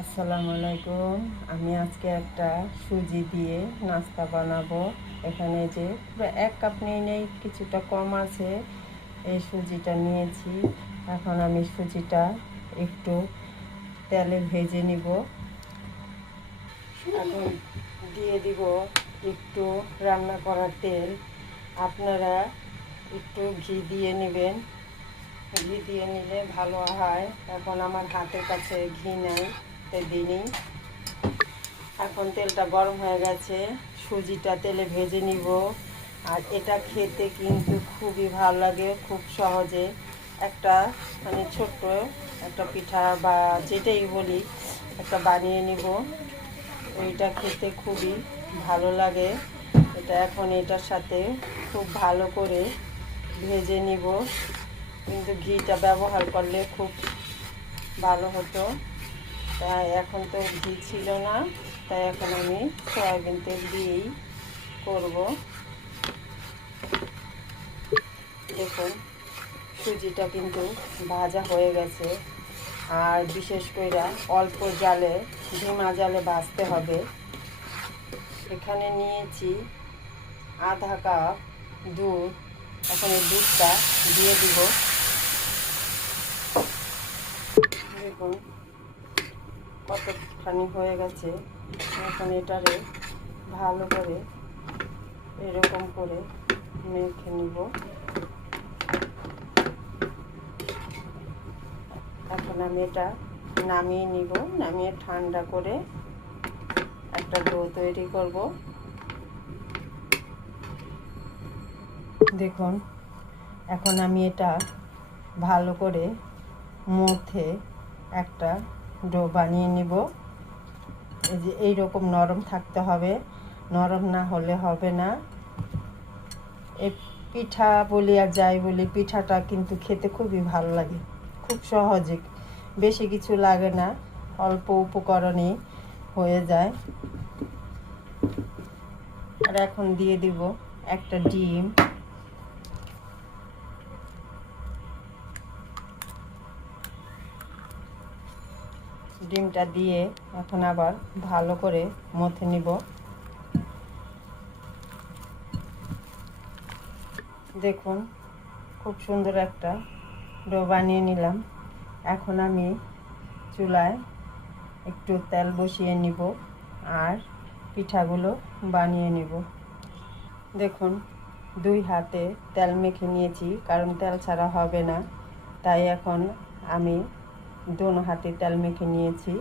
আসসালামু আলাইকুম। আমি আজকে একটা সুজি দিয়ে নাস্তা বানাবো। এখানে যে পুরো 1 কাপ নিয়ে নেই, কিছুটা কম আছে। এই সুজিটা নিয়েছি। এখন আমি সুজিটা একটু তেলে ভেজে নিব। এখন দিয়ে দিব একটু রান্না করার তেল। আপনারা একটু ঘি দিয়ে নেবেন, ঘি দিয়ে নিলে ভালো হয়। এখন আমার হাতের কাছে ঘি নাই, তাই দিইনি। এখন তেলটা গরম হয়ে গেছে, সুজিটা তেলে ভেজে নিব। আর এটা খেতে কিন্তু খুবই ভালো লাগে, খুব সহজে একটা ছোট্ট একটা পিঠা বা যেটাই বলি একটা বানিয়ে নিব। ওইটা খেতে খুবই ভালো লাগে। এটা এখন এটার সাথে খুব ভালো করে ভেজে নিব, কিন্তু ঘিটা ব্যবহার করলে খুব ভালো হতো। তাই এখন তো ঘি ছিল না, তাই এখন আমি সয়াবিন তেল দিয়েই করব। দেখুন সুজিটা কিন্তু ভাজা হয়ে গেছে। আর বিশেষ করে অল্প জালে, ধিমা জালে ভাজতে হবে। এখানে নিয়েছি আধা কাপ দুধ। এখন এই দুধটা দিয়ে দিব। দেখুন কতখানি হয়ে গেছে। এখন এটারে ভালো করে এরকম করে মেখে নিব। এখন আমি এটা নামিয়ে নিব, নামিয়ে ঠান্ডা করে একটা ডো তৈরি করব। দেখুন এখন আমি এটা ভালো করে মথে একটা ডো বানিয়ে নিব। এই যে এইরকম নরম থাকতে হবে, নরম না হলে হবে না। এই পিঠা বলি আর যাই বলি, পিঠাটা কিন্তু খেতে খুবই ভালো লাগে, খুব সহজে, বেশি কিছু লাগে না, অল্প উপকরণে হয়ে যায়। আর এখন দিয়ে দিব একটা ডিম। ডিমটা দিয়ে এখন আবার ভালো করে মথে নিব। দেখুন খুব সুন্দর একটা ডো বানিয়ে নিলাম। এখন আমি চুলায় একটু তেল বসিয়ে নিব আর পিঠাগুলো বানিয়ে নিব। দেখুন 2 হাতে তেল মেখে নিয়েছি, কারণ তেল ছাড়া হবে না, তাই এখন আমি দোনো হাতে তেল মেখে নিয়েছি।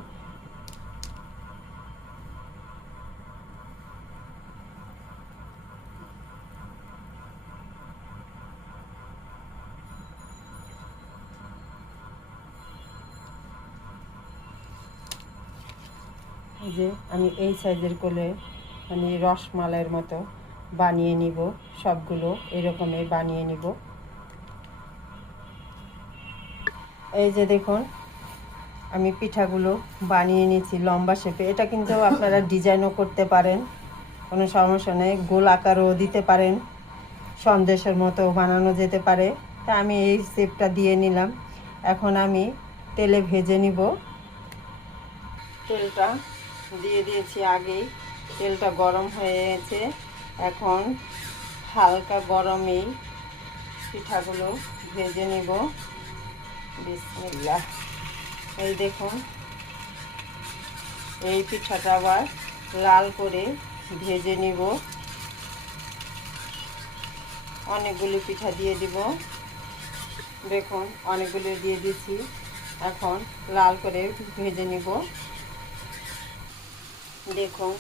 যে আমি এই সাইজের করে রসমালাইয়ের মতো বানিয়ে নিব। সবগুলো এরকমই বানিয়ে নিব। এই যে দেখুন আমি পিঠাগুলো বানিয়ে নিয়েছি লম্বা শেপে। এটা কিন্তু আপনারা ডিজাইনও করতে পারেন, কোনো সমস্যা নেই। গোল আকারও দিতে পারেন, সন্দেশের মতো বানানো যেতে পারে। তা আমি এই শেপটা দিয়ে নিলাম। এখন আমি তেলে ভেজে নিব। তেলটা দিয়ে দিয়েছি আগেই, তেলটা গরম হয়ে গেছে। এখন হালকা গরমেই পিঠাগুলো ভেজে নিব। বিসমিল্লাহ। এই দেখুন এই পিঠাটা আবার লাল করে ভেজে নিব। অনেকগুলি পিঠা দিয়ে দিব। দেখুন অনেকগুলো দিয়ে দিচ্ছি। এখন লাল করে ভেজে নিব। দেখুন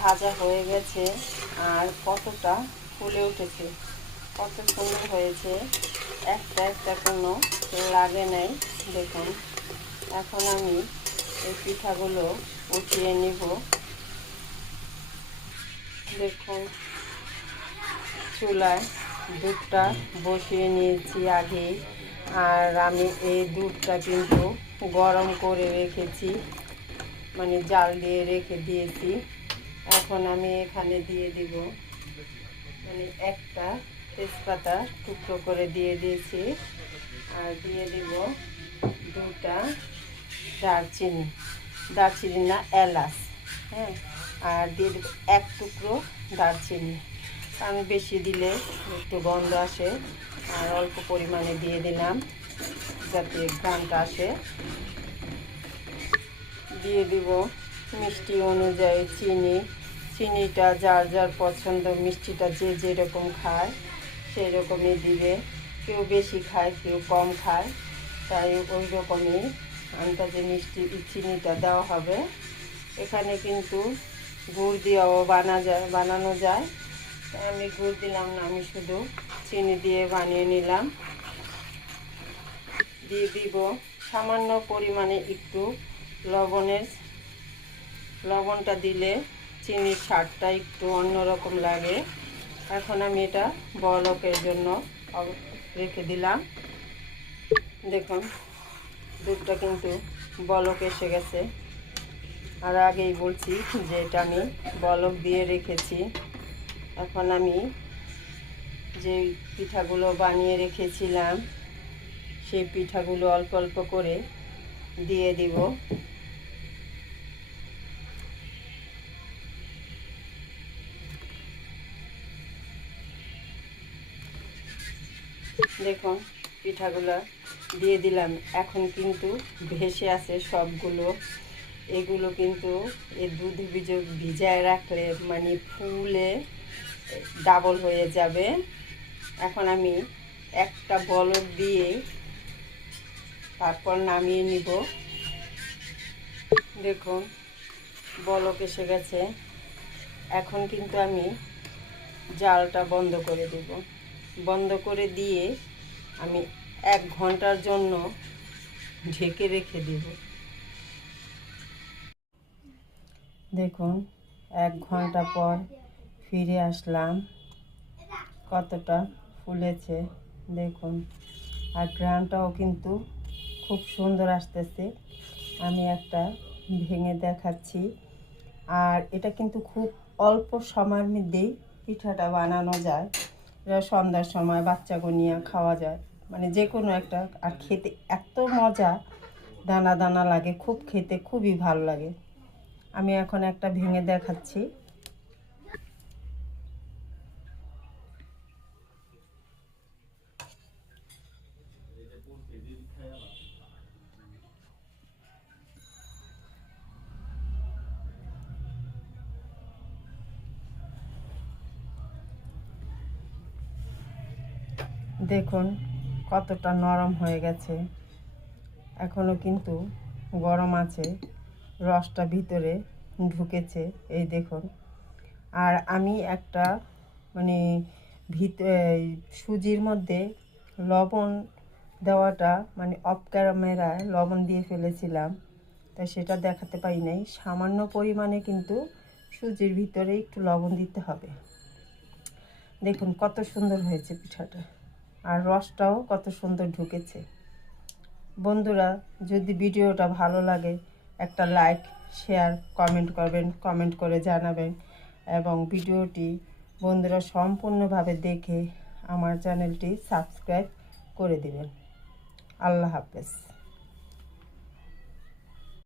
ভাজা হয়ে গেছে আর কতটা ফুলে উঠেছে, কত সুন্দর হয়েছে। একটা একটা কোনো লাগে নাই। দেখুন এখন আমি এই পিঠাগুলো উঠিয়ে নিব। দেখুন চুলায় দুধটা বসিয়ে নিয়েছি আগে, আর আমি এই দুধটা কিন্তু গরম করে রেখেছি, জাল দিয়ে রেখে দিয়েছি। এখন আমি এখানে দিয়ে দিব একটা তেজপাতা টুকরো করে দিয়ে দিয়েছি, আর দিয়ে দিব 2টা দারচিনি, দারচিনি না এলাচ, হ্যাঁ, আর দিয়ে দেবো 1 টুকরো দারচিনি, কারণ বেশি দিলে একটু গন্ধ আসে, আর অল্প পরিমাণে দিয়ে দিলাম যাতে ঘ্রাণটা আসে। দিয়ে দিব মিষ্টি অনুযায়ী চিনি, চিনিটা যার যার পছন্দ, মিষ্টিটা যে যেরকম খায় সেই রকমই দিবে, কেউ বেশি খায় কেউ কম খায়, তাই ওই রকমই আন্দাজে মিষ্টি চিনিটা দেওয়া হবে। এখানে কিন্তু গুড় দিয়েও বানানো যায়, আমি গুড় দিলাম না, আমি শুধু চিনি দিয়ে বানিয়ে নিলাম। দিয়ে দিব সামান্য পরিমাণে একটু লবণটা দিলে চিনির স্বাদটা একটু অন্যরকম লাগে। এখন আমি এটা বলকের জন্য রেখে দিলাম। দেখুন দুধটা কিন্তু বলক এসে গেছে, আর আগেই বলছি যে এটা আমি বলক দিয়ে রেখেছি। এখন আমি যে পিঠাগুলো বানিয়ে রেখেছিলাম সেই পিঠাগুলো অল্প অল্প করে দিয়ে দিব। দেখুন পিঠাগুলো দিয়ে দিলাম, এখন কিন্তু ভেসে আছে সবগুলো। এগুলো কিন্তু এই দুধ ভিজায় রাখলে মানে ফুলে ডাবল হয়ে যাবে। এখন আমি একটা বলক দিয়ে তারপর নামিয়ে নিব। দেখুন বলক এসে গেছে, এখন কিন্তু আমি জালটা বন্ধ করে দেব। বন্ধ করে দিয়ে আমি 1 ঘন্টার জন্য ঢেকে রেখে দেব। দেখুন 1 ঘন্টা পর ফিরে আসলাম, কতটা ফুলেছে দেখুন, আর ঘ্রাণটাও কিন্তু খুব সুন্দর আসতেছে। আমি একটা ভেঙে দেখাচ্ছি, আর এটা কিন্তু খুব অল্প সময়ের মধ্যেই পিঠাটা বানানো যায়। এটা সন্ধ্যার সময় বাচ্চাকে নিয়ে খাওয়া যায়, মানে যে কোনো একটা, আর খেতে এত মজা, দানা দানা লাগে, খুব খেতে খুবই ভালো লাগে। আমি এখন একটা ভেঙে দেখাচ্ছি। দেখুন কতটা নরম হয়ে গেছে, এখনও কিন্তু গরম আছে, রসটা ভিতরে ঢুকেছে, এই দেখুন। আর আমি একটা মানে সুজির মধ্যে লবণ দেওয়াটা মানে অফ ক্যামেরায় লবণ দিয়ে ফেলেছিলাম, তাই সেটা দেখাতে পারি নাই। সামান্য পরিমাণে কিন্তু সুজির ভিতরে একটু লবণ দিতে হবে। দেখুন কত সুন্দর হয়েছে পিঠাটা, আর রসটাও কত সুন্দর ঢুকেছে। বন্ধুরা যদি ভিডিওটা ভালো লাগে একটা লাইক, শেয়ার, কমেন্ট করবেন, কমেন্ট করে জানাবেন, এবং ভিডিওটি বন্ধুরা সম্পূর্ণভাবে দেখে আমার চ্যানেলটি সাবস্ক্রাইব করে দিবেন। আল্লাহ হাফেজ।